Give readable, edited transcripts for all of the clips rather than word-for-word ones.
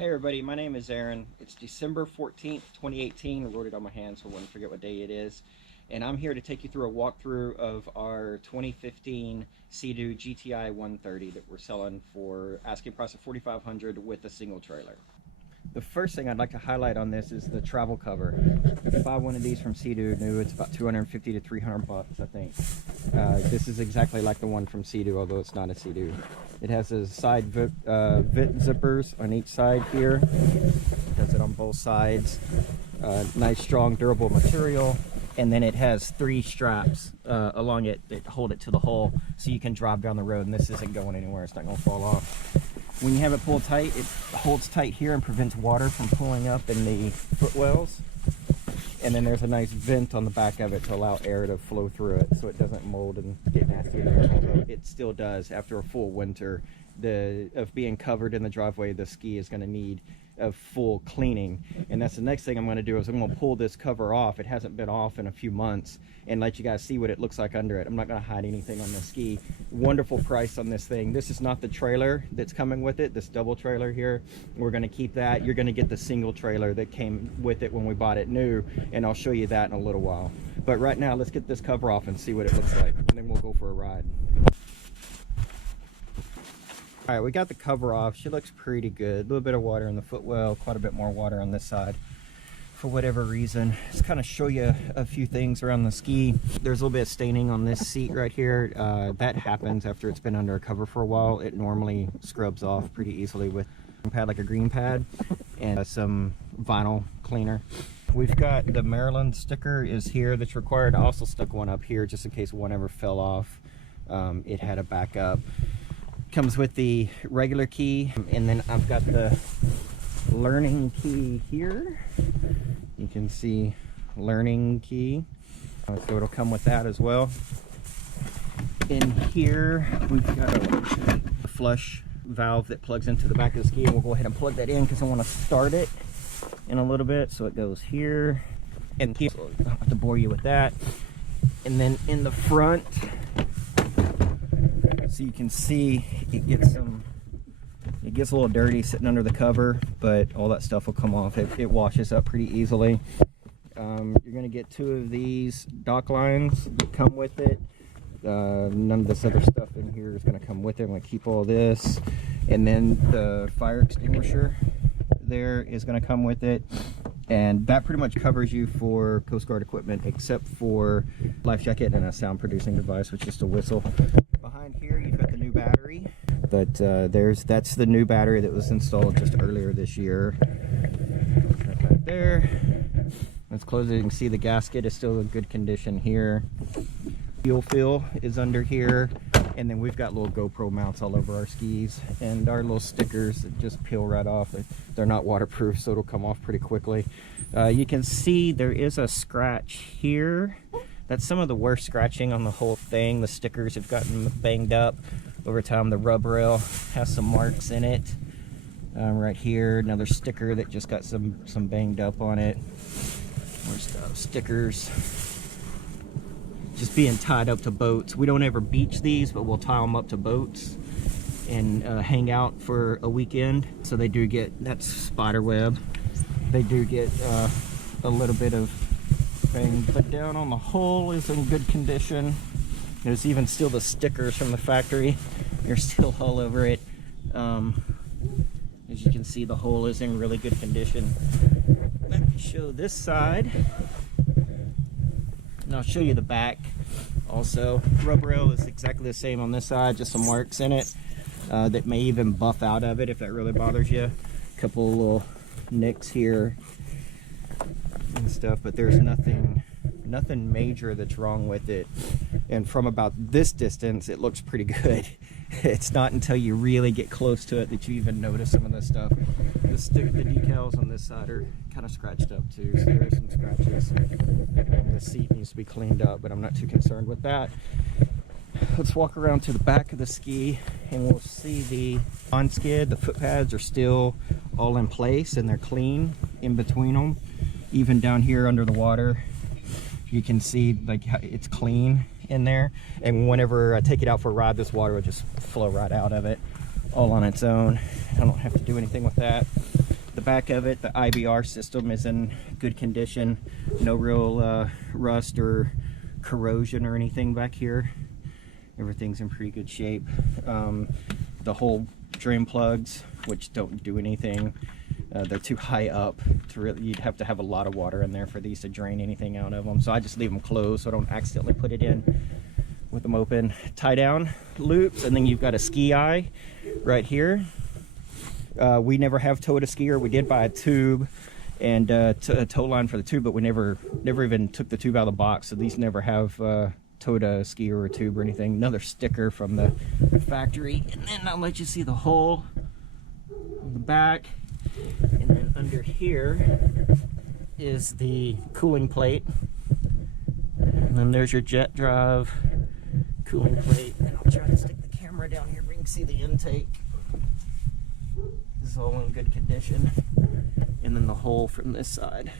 Hey everybody, my name is Aaron. It's December 14th, 2018. I wrote it on my hand so I wouldn't forget what day it is. And I'm here to take you through a walkthrough of our 2015 Sea Doo GTI 130 that we're selling for asking price of $4,500 with a single trailer. The first thing I'd like to highlight on this is the travel cover. If you buy one of these from Sea Doo new, it's about 250 to 300 bucks, I think. This is exactly like the one from Sea Doo, although it's not a Sea Doo. It has a side vent zippers on each side here. It does it on both sides. Nice, strong, durable material. And then it has 3 straps along it that hold it to the hull so you can drive down the road, and this isn't going anywhere. It's not going to fall off. When you have it pulled tight, it holds tight here and prevents water from pooling up in the footwells. And then there's a nice vent on the back of it to allow air to flow through it so it doesn't mold and get nasty in there, although it still does. After a full winter of being covered in the driveway, the ski is going to need a full cleaning. And that's the next thing I'm going to do is I'm going to pull this cover off. It hasn't been off in a few months, and let you guys see what it looks like under it. I'm not going to hide anything on the ski. Wonderful price on this thing. This is not the trailer that's coming with it, this double trailer here. We're going to keep that. You're going to get the single trailer that came with it when we bought it new, and I'll show you that in a little while. But right now, let's get this cover off and see what it looks like, and then we'll go for a ride. All right, we got the cover off. She looks pretty good. A little bit of water in the footwell, quite a bit more water on this side for whatever reason. Just kind of show you a few things around the ski. There's a little bit of staining on this seat right here. That happens after it's been under a cover for a while. It normally scrubs off pretty easily with a pad like a green pad and some vinyl cleaner. We've got the Maryland sticker is here that's required. I also stuck one up here just in case one ever fell off. It had a backup. Comes with the regular key, and then I've got the learning key here. You can see learning key, so it'll come with that as well. In here we've got a flush valve that plugs into the back of the ski, and we'll go ahead and plug that in because I want to start it in a little bit. So it goes here and here. So I don't have to bore you with that. And then in the front, so you can see it gets a little dirty sitting under the cover, but all that stuff will come off. It washes up pretty easily. You're going to get 2 of these dock lines that come with it. None of this other stuff in here is going to come with it. I'm going to keep all this. And then the fire extinguisher there is going to come with it. And that pretty much covers you for Coast Guard equipment, except for life jacket and a sound producing device, which is just a whistle. Behind here, you've got the new battery, but that's the new battery that was installed just earlier this year. Right there. Let's close it. You can see the gasket is still in good condition here. Fuel fill is under here, and then we've got little GoPro mounts all over our skis, and our little stickers that just peel right off. They're not waterproof, so it'll come off pretty quickly. You can see there is a scratch here. That's some of the worst scratching on the whole thing. The stickers have gotten banged up over time. The rub rail has some marks in it. Right here, another sticker that just got some banged up on it. More stuff, stickers. Just being tied up to boats. We don't ever beach these, but we'll tie them up to boats and hang out for a weekend. So they do get, that's spider web. They do get a little bit of thing, but down on the hull is in good condition. There's even still the stickers from the factory. There's still hull over it. As you can see, the hull is in really good condition. Let me show this side, and I'll show you the back also. Rub rail is exactly the same on this side, just some marks in it that may even buff out of it if that really bothers you. A couple little nicks here and stuff, but there's nothing major that's wrong with it. And from about this distance, it looks pretty good. It's not until you really get close to it that you even notice some of this stuff. The decals on this side are kind of scratched up too, so there are some scratches. And the seat needs to be cleaned up, but I'm not too concerned with that. Let's walk around to the back of the ski, and we'll see the on skid. The foot pads are still all in place, and they're clean in between them. Even down here under the water, you can see like it's clean in there. And whenever I take it out for a ride, this water will just flow right out of it all on its own. I don't have to do anything with that. the back of it, the IBR system is in good condition. No real rust or corrosion or anything back here. Everything's in pretty good shape. The whole drain plugs, which don't do anything, they're too high up to really, you'd have to have a lot of water in there for these to drain anything out of them. So I just leave them closed so I don't accidentally put it in with them open. Tie down loops, and then you've got a ski eye right here. We never have towed a skier. We did buy a tube and a tow line for the tube, but we never even took the tube out of the box. So these never have towed a skier or a tube or anything. Another sticker from the factory, and then I'll let you see the hole on the back. And then under here is the cooling plate, and then there's your jet drive cooling plate. And I'll try to stick the camera down here where you can see the intake. This is all in good condition. And then the hole from this side.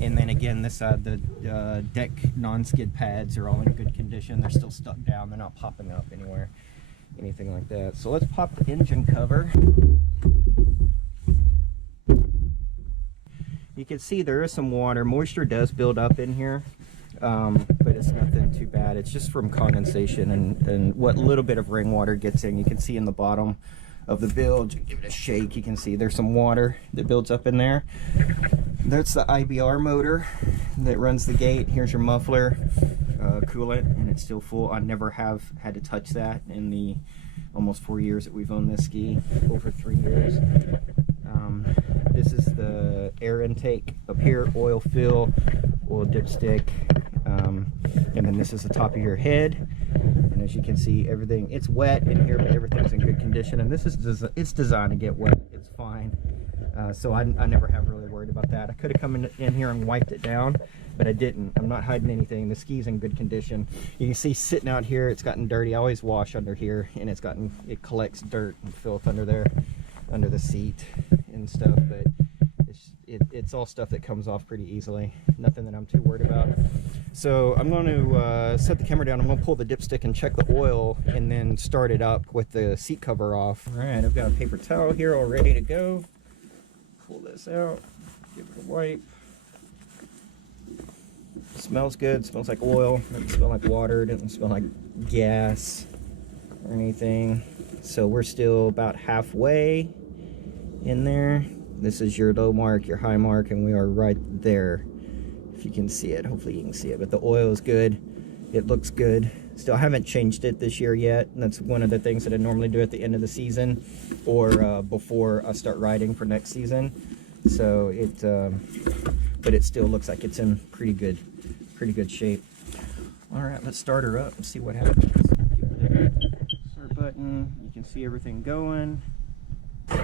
And then again, this side, the deck non-skid pads are all in good condition. They're still stuck down. They're not popping up anywhere, anything like that. So let's pop the engine cover. You can see there is some water. Moisture does build up in here, but it's nothing too bad. It's just from condensation and what little bit of rainwater gets in. You can see in the bottom of the bilge, give it a shake, you can see there's some water that builds up in there. That's the IBR motor that runs the gate. Here's your muffler, coolant, and it's still full. I never have had to touch that in the almost 4 years that we've owned this ski, over 3 years. This is the air intake up here, oil fill, oil dipstick, and then this is the top of your head. And as you can see, everything, it's wet in here, but everything's in good condition. And this is it's designed to get wet. It's fine. So I never have really worried about that. I could have come in here and wiped it down, but I didn't. I'm not hiding anything. The ski's in good condition. You can see sitting out here, it's gotten dirty. I always wash under here, and it collects dirt and filth under there, under the seat and stuff. But it's all stuff that comes off pretty easily. Nothing that I'm too worried about. So I'm going to set the camera down. I'm going to pull the dipstick and check the oil, and then start it up with the seat cover off. All right, I've got a paper towel here all ready to go. Pull this out, give it a wipe. Smells good, smells like oil, doesn't smell like water, doesn't smell like gas or anything. So we're still about halfway in there. This is your low mark, your high mark, and we are right there. If you can see it, hopefully you can see it, but the oil is good. It looks good. Still haven't changed it this year yet. And that's one of the things that I normally do at the end of the season, or before I start riding for next season. So but it still looks like it's in pretty good shape. All right, let's start her up and see what happens. Give it a start button. You can see everything going. Load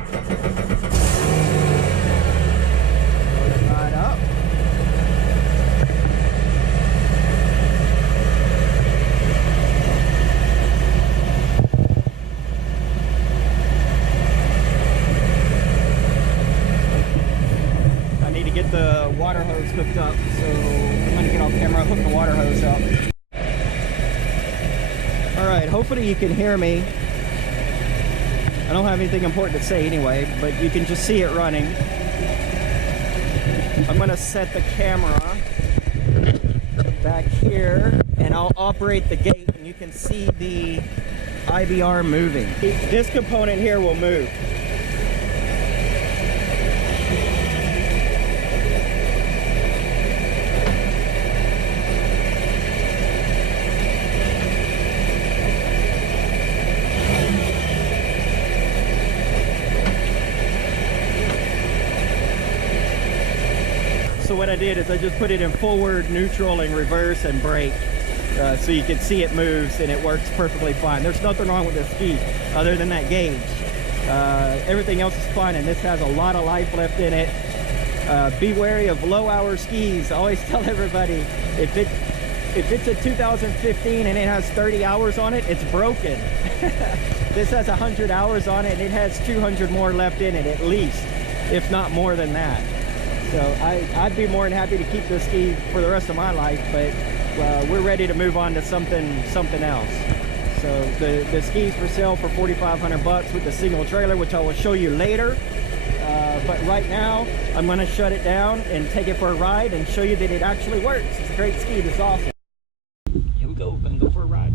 it right up. Get the water hose hooked up, so I'm going to get off camera, hook the water hose up. Alright, hopefully you can hear me. I don't have anything important to say anyway, but you can just see it running. I'm going to set the camera back here, and I'll operate the gate, and you can see the IBR moving. This component here will move. So what I did is I just put it in forward, neutral, and reverse, and brake. So you can see it moves, and it works perfectly fine. There's nothing wrong with this ski other than that gauge. Everything else is fine, and this has a lot of life left in it. Be wary of low-hour skis. I always tell everybody, if it's a 2015 and it has 30 hours on it, it's broken. This has 100 hours on it, and it has 200 more left in it at least, if not more than that. So I'd be more than happy to keep this ski for the rest of my life, but we're ready to move on to something else. So the ski's for sale for $4,500 with the single trailer, which I will show you later. But right now, I'm going to shut it down and take it for a ride and show you that it actually works. It's a great ski. It's awesome. Here we go. We're going to go for a ride.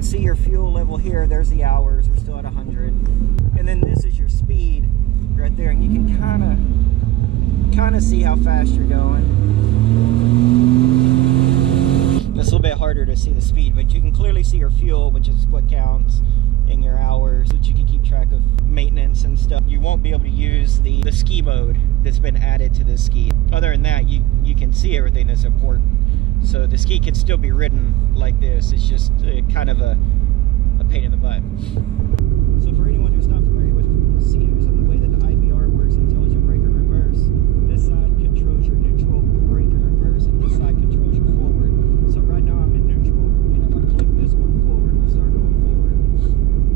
See your fuel level here. There's the hours. We're still at 100, and then this is your speed right there, and you can kind of see how fast you're going. It's a little bit harder to see the speed, but you can clearly see your fuel, which is what counts, in your hours, so that you can keep track of maintenance and stuff. You won't be able to use the ski mode that's been added to this ski. Other than that, you can see everything that's important. So the ski can still be ridden like this. It's just kind of a pain in the butt. So for anyone who's not familiar with Sea Doos and the way that the IBR works, intelligent brake and reverse, this side controls your neutral, brake and reverse, and this side controls your forward. So right now I'm in neutral, and if I click this one forward, we'll start going forward.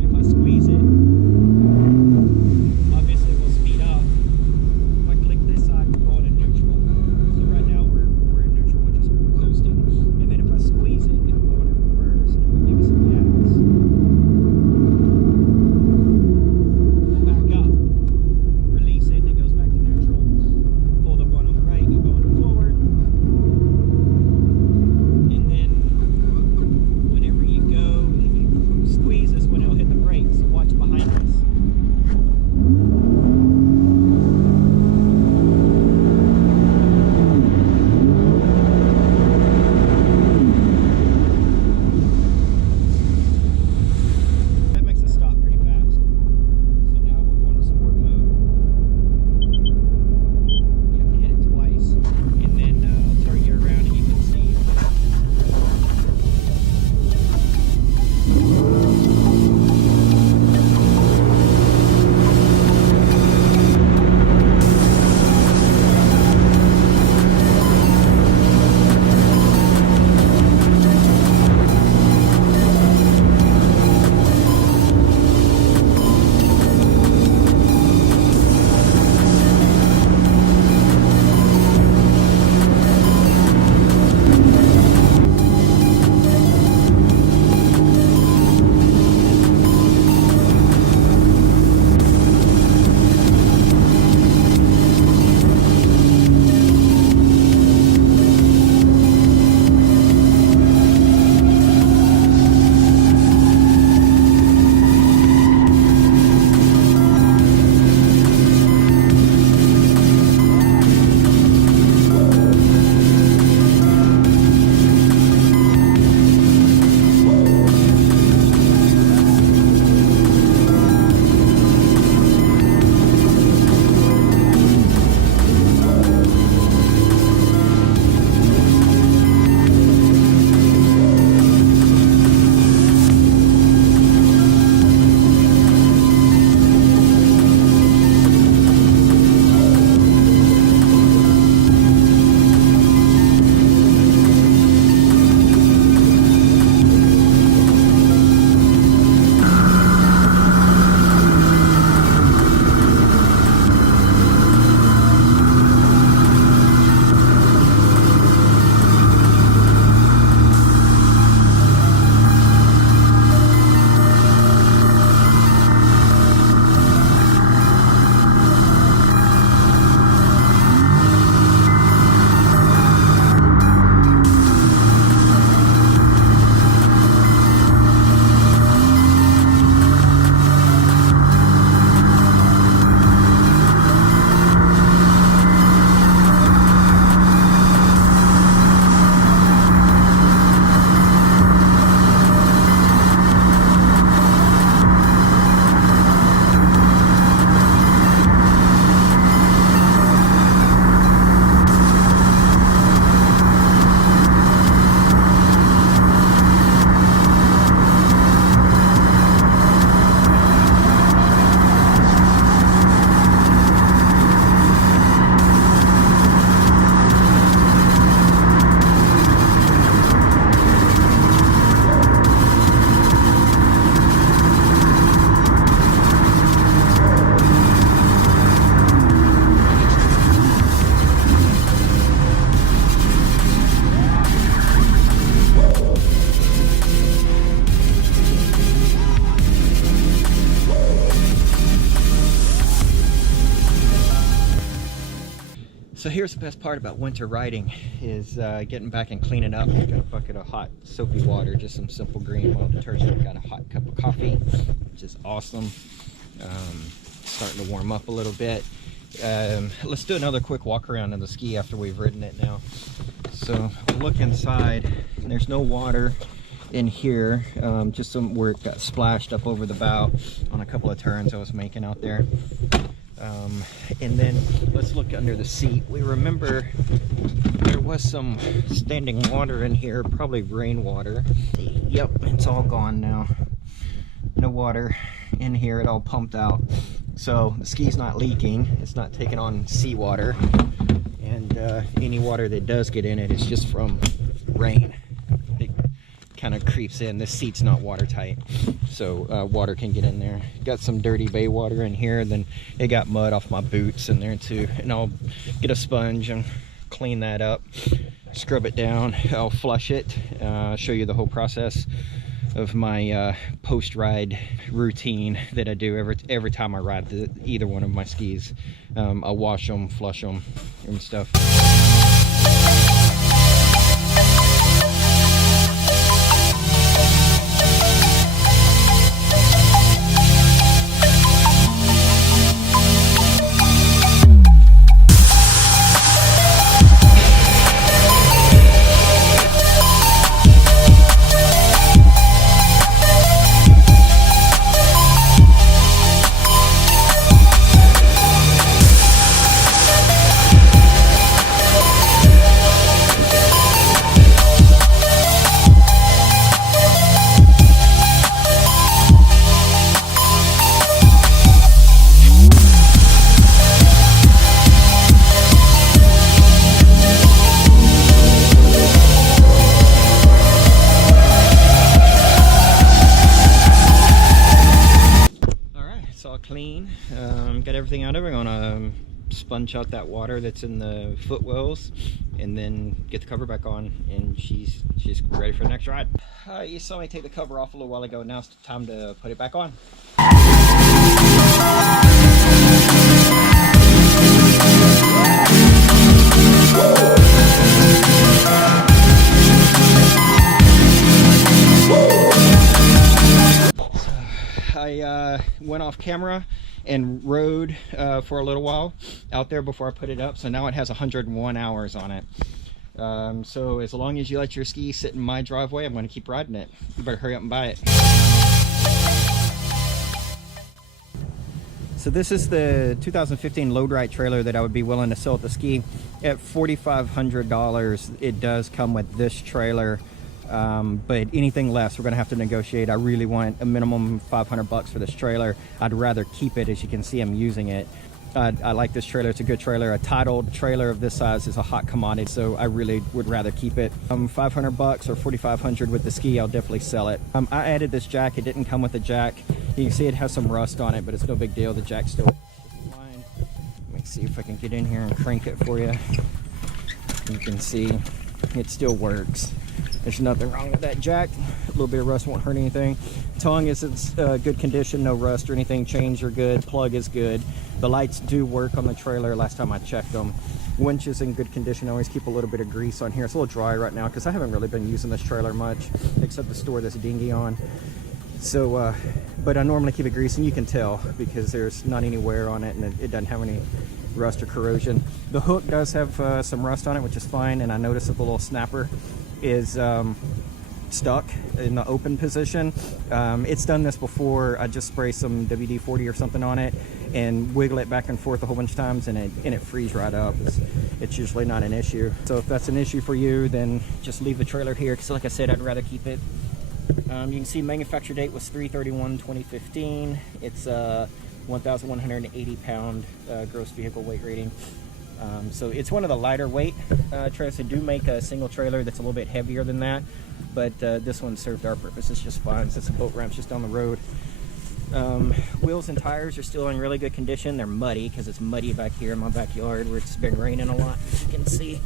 If I squeeze it, obviously we'll speed up. If I click this side, we're going in neutral. So right now we're in neutral, which is coasting. And then if I squeeze it, it'll go into reverse. And if I give it some gas, here's the best part about winter riding is getting back and cleaning up. Got a bucket of hot soapy water, just some simple green. Well, the turkey got a hot cup of coffee, which is awesome. Starting to warm up a little bit. Let's do another quick walk around in the ski after we've ridden it now. So look inside, and there's no water in here, just some where it got splashed up over the bow on a couple of turns I was making out there. And then let's look under the seat. We remember there was some standing water in here, probably rainwater. Yep, it's all gone now. No water in here, it all pumped out. So the ski's not leaking, it's not taking on seawater, and any water that does get in it is just from rain. It kind of creeps in. This seat's not watertight, so water can get in there. Got some dirty bay water in here, then it got mud off my boots in there too, and I'll get a sponge and clean that up, scrub it down. I'll flush it, show you the whole process of my post-ride routine that I do every time I ride either one of my skis. I'll wash them, flush them, and stuff. Clean, got everything out of it. I'm gonna sponge out that water that's in the footwells and then get the cover back on, and she's ready for the next ride. You saw me take the cover off a little while ago. Now it's time to put it back on. I went off camera and rode for a little while out there before I put it up, so now it has 101 hours on it. So as long as you let your ski sit in my driveway, I'm going to keep riding it. You better hurry up and buy it. So this is the 2015 load right trailer that I would be willing to sell at the ski. At $4,500, it does come with this trailer. But anything less, we're going to have to negotiate. I really want a minimum $500 for this trailer. I'd rather keep it. As you can see, I'm using it. I like this trailer. It's a good trailer. A titled trailer of this size is a hot commodity, so I really would rather keep it. $500 or $4,500 with the ski, I'll definitely sell it. I added this jack. It didn't come with a jack. You can see it has some rust on it, but it's no big deal. The jack's still fine. Let me see if I can get in here and crank it for you. You can see it still works. There's nothing wrong with that jack. A little bit of rust won't hurt anything. Tongue is in good condition, no rust or anything. Chains are good. Plug is good. The lights do work on the trailer last time I checked them. Winch is in good condition. I always keep a little bit of grease on here. It's a little dry right now because I haven't really been using this trailer much, except to store this dinghy on. So, but I normally keep it greased, and you can tell because there's not any wear on it, and it doesn't have any rust or corrosion. The hook does have some rust on it, which is fine, and I noticed that the little snapper is stuck in the open position. It's done this before. I just spray some WD-40 or something on it and wiggle it back and forth a whole bunch of times, and it frees right up. It's usually not an issue. So if that's an issue for you, then just leave the trailer here, because like I said, I'd rather keep it. You can see manufacture date was 3/31/2015. It's 1,180 pound gross vehicle weight rating. So it's one of the lighter weight trailers. They do make a single trailer that's a little bit heavier than that, but this one served our purposes just fine, since the boat ramp's just down the road. Wheels and tires are still in really good condition. They're muddy because it's muddy back here in my backyard where it's been raining a lot, as you can see.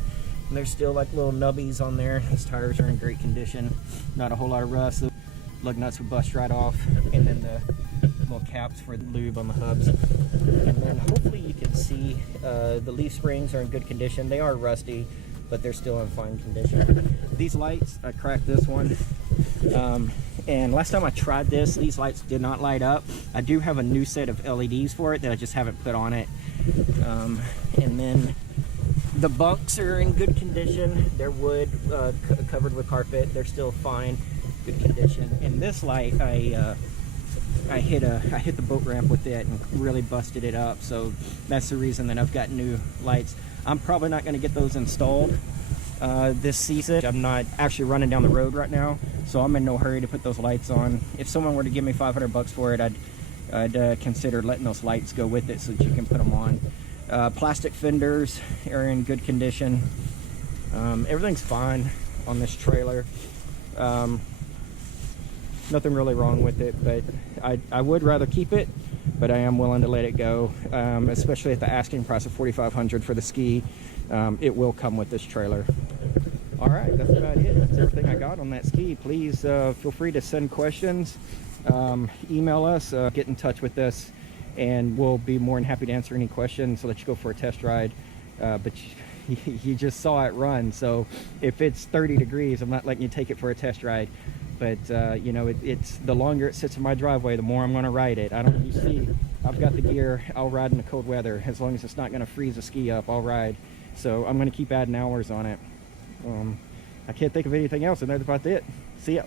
And there's still like little nubbies on there. These tires are in great condition. Not a whole lot of rust. The lug nuts would bust right off. And then little caps for lube on the hubs. And then hopefully you can see the leaf springs are in good condition. They are rusty, but they're still in fine condition. These lights, I cracked this one. And last time I tried this, these lights did not light up. I do have a new set of LEDs for it that I just haven't put on it. And then the bunks are in good condition. They're wood, covered with carpet. They're still fine, good condition. And this light, I hit the boat ramp with it and really busted it up. So that's the reason that I've got new lights. I'm probably not going to get those installed this season. I'm not actually running down the road right now, so I'm in no hurry to put those lights on. If someone were to give me $500 for it, I'd consider letting those lights go with it so that you can put them on. Plastic fenders are in good condition. Everything's fine on this trailer. Nothing really wrong with it, but I would rather keep it, but I am willing to let it go, especially at the asking price of $4,500 for the ski. It will come with this trailer. All right, that's about it. That's everything I got on that ski. Please feel free to send questions, email us, get in touch with us, and we'll be more than happy to answer any questions. So let you go for a test ride. But you just saw it run, so if it's 30 degrees, I'm not letting you take it for a test ride. But you know, it's the longer it sits in my driveway, the more I'm going to ride it. You see, I've got the gear. I'll ride in the cold weather as long as it's not going to freeze the ski up. I'll ride. So I'm going to keep adding hours on it. I can't think of anything else, and that's about it. See ya.